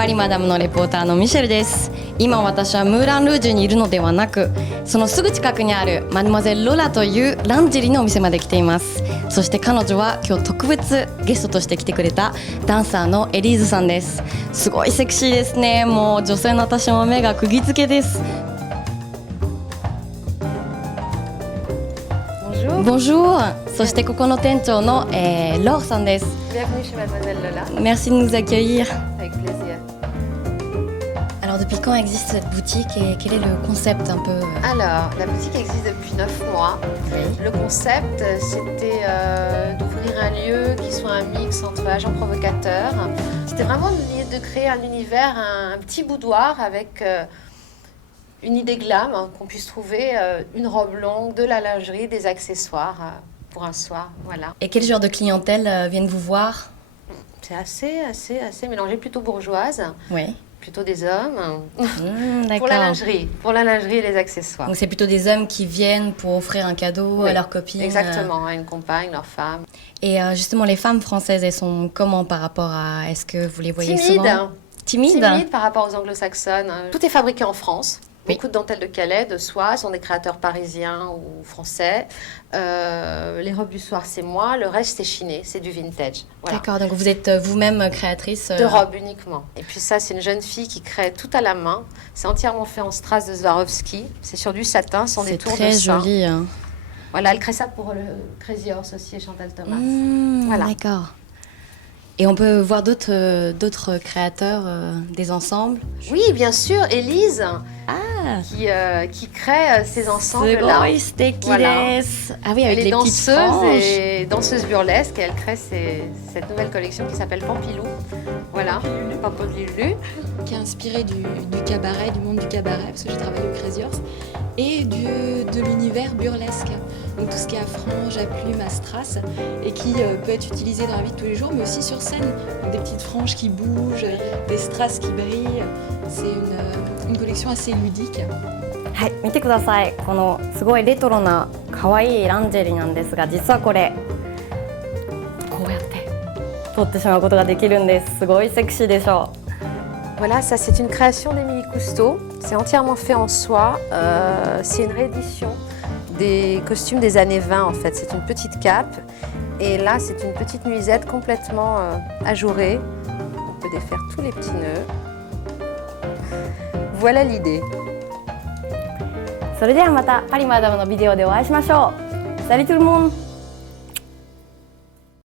パリマダムのレポーターのミシェルです。今私はムーランルージュにいるのではなく、そのすぐ近くにあるマデモゼルロラというランジェリーのお店まで来ています。そして彼女は今日特別ゲストとして来てくれたダンサーのエリーズさんです。すごいセクシーですね。もう女性の私も目が釘付けです。Bonjour。そしてここの店長の、ローさんです。Bienvenue chez Mademoiselle Lola. Merci de nous accueillir. Avec plaisir. Alors depuis quand existe cette boutique et quel est le concept un peu Alors, la boutique existe depuis 9 mois. Oui. Le concept, c'était d'ouvrir un lieu qui soit un mix entre agents provocateurs. C'était vraiment de créer un univers, un petit boudoir avec une idée glam, qu'on puisse trouver une robe longue, de la lingerie, des accessoires pour un soir. Voilà. Et quel genre de clientèle viennent vous voir? C'est assez mélangé, plutôt bourgeoise. Oui. Plutôt des hommes. D'accord. Pour la lingerie et les accessoires. Donc c'est plutôt des hommes qui viennent pour offrir un cadeau à leur copine. Exactement, à une compagne, leur femme. Et justement, les femmes françaises, elles sont comment par rapport à... Est-ce que vous les voyez souvent? Timides par rapport aux anglo-saxonnes. Tout est fabriqué en France. Oui. Beaucoup de dentelles de Calais, de soie, sont des créateurs parisiens ou français. Les robes du soir, c'est moi. Le reste, c'est chiné, c'est du vintage. Voilà. D'accord, donc vous êtes vous-même créatrice de robes uniquement. Et puis ça, c'est une jeune fille qui crée tout à la main. C'est entièrement fait en strass de Swarovski. C'est sur du satin, sans des tours de sein. C'est très joli. Hein. Voilà, elle crée ça pour le Crazy Horse aussi et Chantal Thomas. Voilà. D'accord. Et on peut voir d'autres créateurs des ensembles? Oui, bien sûr, Élise, qui crée ces ensembles-là. Voilà. Ah oui, avec elle les est petites franges. et danseuse burlesque et elle crée cette nouvelle collection qui s'appelle Pampilou. Voilà, Pampilulu. Qui est inspiré du cabaret, du monde du cabaret, parce que j'ai travaillé au Crazy Horse, et de l'univers burlesque. Donc tout ce qui est à franges, à plumes, à strass, et qui peut être utilisé dans la vie de tous les jours, mais aussi sur scène. Donc des petites franges qui bougent, des strass qui brillent. C'est une collection assez ludique. はい、見てください。このすごいレトロな可愛いランジェリーなんですが、実はこれこうやって取ってしまうことができるんです。すごいセクシーでしょう。 Voilà, ça c'est une création d'Émilie Cousteau. C'est entièrement fait en soie. C'est une réédition des costumes des années 20 en fait. C'est une petite cape. Et là, c'est une petite nuisette complètement ajourée. On peut défaire tous les petits nœuds. Voilà l'idée. それではまたパリマダムのビデオでお会いしましょう。Salut tout le monde!